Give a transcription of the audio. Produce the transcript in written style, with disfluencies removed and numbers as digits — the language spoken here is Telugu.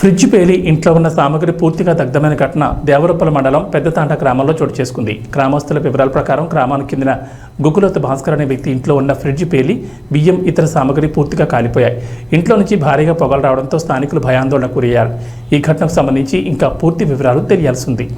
ఫ్రిడ్జ్ పేలి ఇంట్లో ఉన్న సామగ్రి పూర్తిగా దగ్ధమైన ఘటన దేవరొప్పల మండలం పెద్దతాండ గ్రామంలో చోటు చేసుకుంది. గ్రామస్తుల వివరాల ప్రకారం గ్రామానికి చెందిన గుకులత భాస్కర్ అనే వ్యక్తి ఇంట్లో ఉన్న ఫ్రిడ్జ్ పేలి బియ్యం ఇతర సామగ్రి పూర్తిగా కాలిపోయాయి. ఇంట్లో నుంచి భారీగా పొగలు రావడంతో స్థానికులు భయాందోళనకు గురయ్యారు. ఈ ఘటనకు సంబంధించి ఇంకా పూర్తి వివరాలు తెలియాల్సి ఉంది.